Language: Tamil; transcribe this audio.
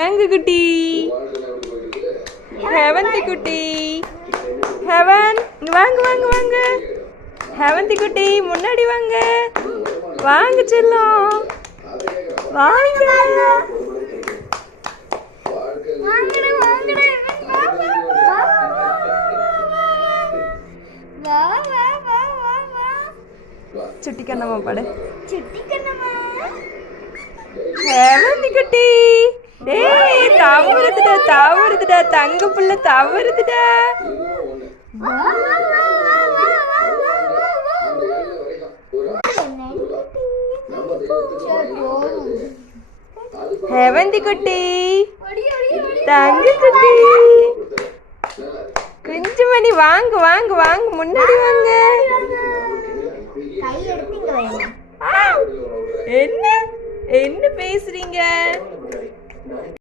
தங்கு குட்டி, ஹெவந்தி குட்டி, ஹெவன் இங்க வாங்க வாங்க வாங்க. ஹெவந்தி குட்டி முன்னாடி வாங்க, வாங்க செல்லம் வாங்க. சுட்டி கண்ணம்மா பாடு. சுட்டி கண்ணம்மா, ஹெவந்தி குட்டி. ஏய் தவறுதுடா தவறுதுடா, தங்க புள்ள தவறுதுடா. ஹெவந்தி குட்டி, தங்க குட்டி, குஞ்சுமணி வாங்க வாங்க வாங்க முன்னாடி வாங்க. என்ன என்ன பேசுறீங்க?